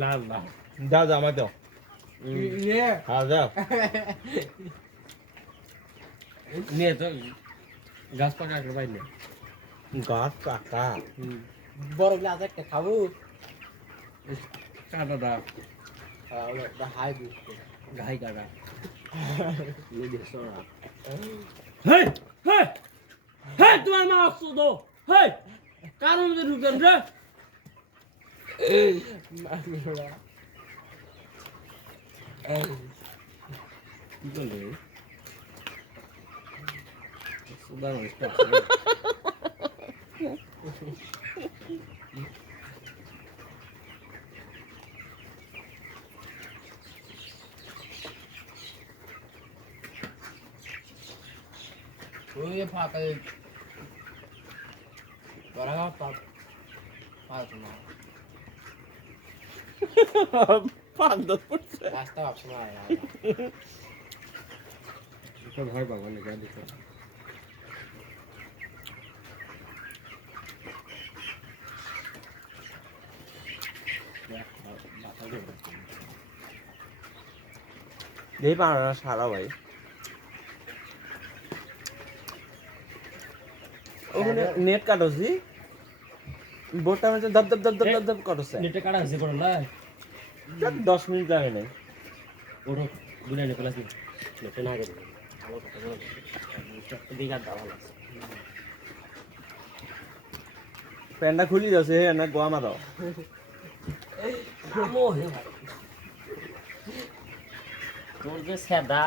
লাল লাল দাও দাও আমার দাও হ্যাঁ দাও নিয়ে তো গাছ পাকা করে বাইরে গাছ কাকা বড় গ্লাস একটা খাবো কাটা দাও হাই দিস গাই কাটা হেই হেই হেই তোমার মা আসছো তো হেই কারণ যে ঢুকেন রে কি করলে সুদার মানুষ ওই ফাঁকা বড় পাপ পাপ না পান্দর পড়ছে রাস্তা অপশন আয় এটা ভয় পাবো না গাড়ি তো এই পাড়া সারা ভাই ওখানে নেট কাটছি বোটটা মানে দব দব দব দব দব দব কাটছে নেটে কাটা হয়েছে কোনো না 10 মিনিট লাগে নাই ওঠো দুনিয়া নিয়ে ফেলাছি নেটে না গেছে ভালো কথা বলো দিঘার দাবা লাগছে প্যান্টটা খুলি যাচ্ছে হে না গোয়া মারো আমো হে ভাই তোর যে সেদা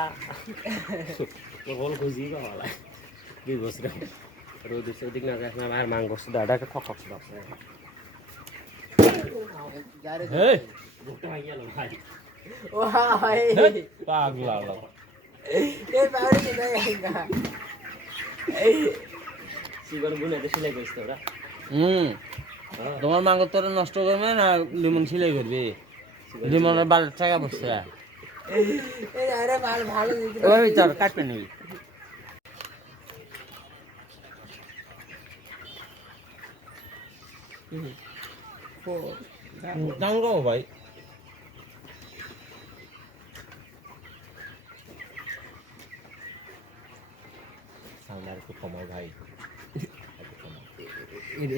তোর বল খুঁজি বাবা দুই বছর রোদ উঠছে ওদিক না যাস না আর মাং করছে দাদাকে ঠক ঠক দাও হেই বুকটা ভাই গেল ভাই ও হাই পাগলা এই পাউরি কে দেয়গা সুগার বুনাতে সেলাই করিস তোরা তোমার মাংস তোরা নষ্ট করবে না লিমন সিলাই করবে লিমনের 12 টাকা পড়ছে এই আরে ভালো ভালো দিতে ওই চল কাটবে নিবি দাম কম ভাই সামনে আর একটু কমাও ভাই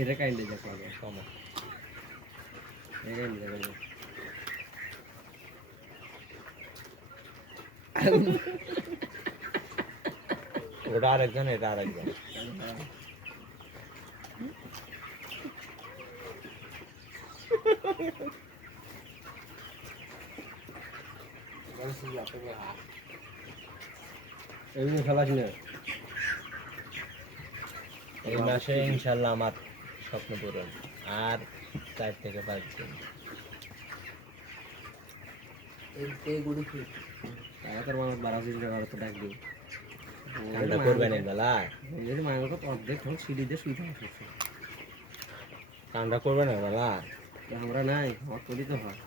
এটা কাইন্ডলি দেখো আগে কমা এটা কাইন্ডলি দেখো এটা আরেকজন এটা আরেকজন এমনি খেলাস না এই মাসে ইনশাল্লাহ আমার স্বপ্ন পূরণ আর 4 থেকে 5 দিন এই গুড়ি কি তার মানুষ 12 দিন তো ডাক দিই ঠান্ডা করবেন এই বেলা যদি মায়ের কথা অর্ধেক হোক সিঁড়ি দিয়ে শুইতে হবে ঠান্ডা করবেন এই বেলা আমরা নাই আমার করি তো হয়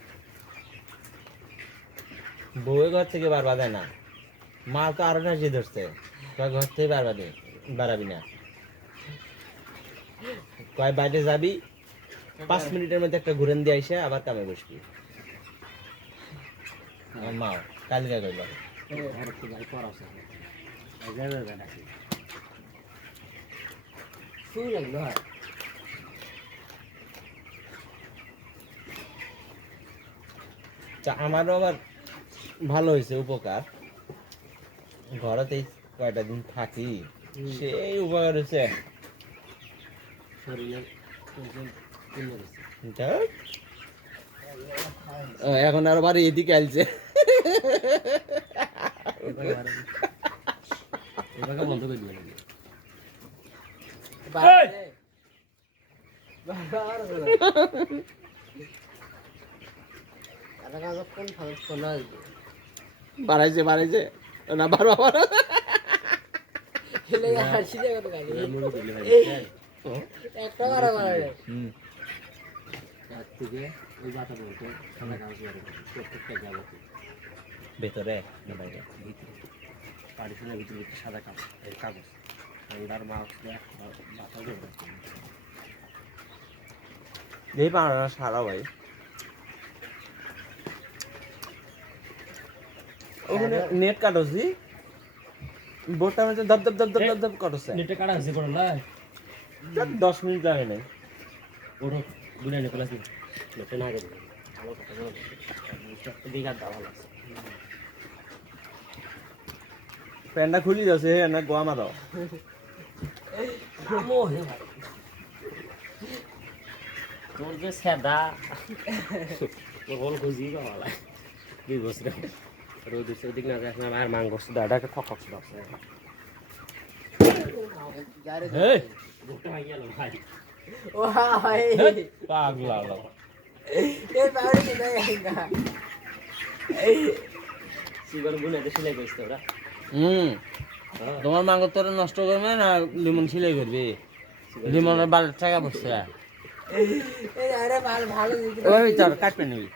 বউয়ের ঘর থেকে বারবার দেয় না মা তো আরো নাচি ধরছে কয় ঘর থেকে বাড়াবি না কয় বাইরে যাবি 5 মিনিটের মধ্যে একটা ঘুরেন দিয়ে আইসে আবার কামে বসবি আমার মা কালকে কইল আর একটু যাই করা আছে ডাকি শুই লাগলো হয় আমারও আবার ভালো হয়েছে উপকার ঘরেতেই কয়টা দিন থাকি সেই উপকার হয়েছে শরীরে এখন আরো বাড়ি এদিকে আলছে এবারে বন্ধ করে দিবেন বাড়াইছে না বারবার খেলে হাসি দেবে তো গাড়ি একটা মারা মারা থেকে ওই বাতা বলতে সাদা কাগজ প্রত্যেকটা গেল ভেতরে না বাইরে ভিতরে পার্টিশনের ভিতরে সাদা কাগজ এই কাগজ ঠান্ডার মাছ এই পাওনা সারা ভাই ওখানে নেট কাটছি বোটটা মধ্যে দব দব দব দব দব দব কাটছে নেটে কাটা হয়েছে কোনো না 10 মিনিট লাগে নাই ওটা বুঝাই নিয়ে পেলাছি নেটে না গেছে ভালো কথা বলো দিঘার দাম ভালো আছে প্যান্টটা খুলি যাচ্ছে হে না গোয়া মারো আমো হে ভাই তোর যে সেদা তোর বল খুঁজি পাওয়া লাগে 2 বছর রোদ উঠছে ওদিক না যায় আমার মাংস দাদা একটা ঠক ঠক আছে এই বুকটা ভাই গেল ভাই ও ভাই পাগলা লোক এই পাউডার কি দেয় না সিগর গুনে দে সিলাই কইছ তোরা তোমার মাংস তোর নষ্ট করবে না লিমন সিলাই করবে লিমনের বালের টাকা পড়ছে এই আরে ভালো ভালো ওই তোর কাটবে নিবি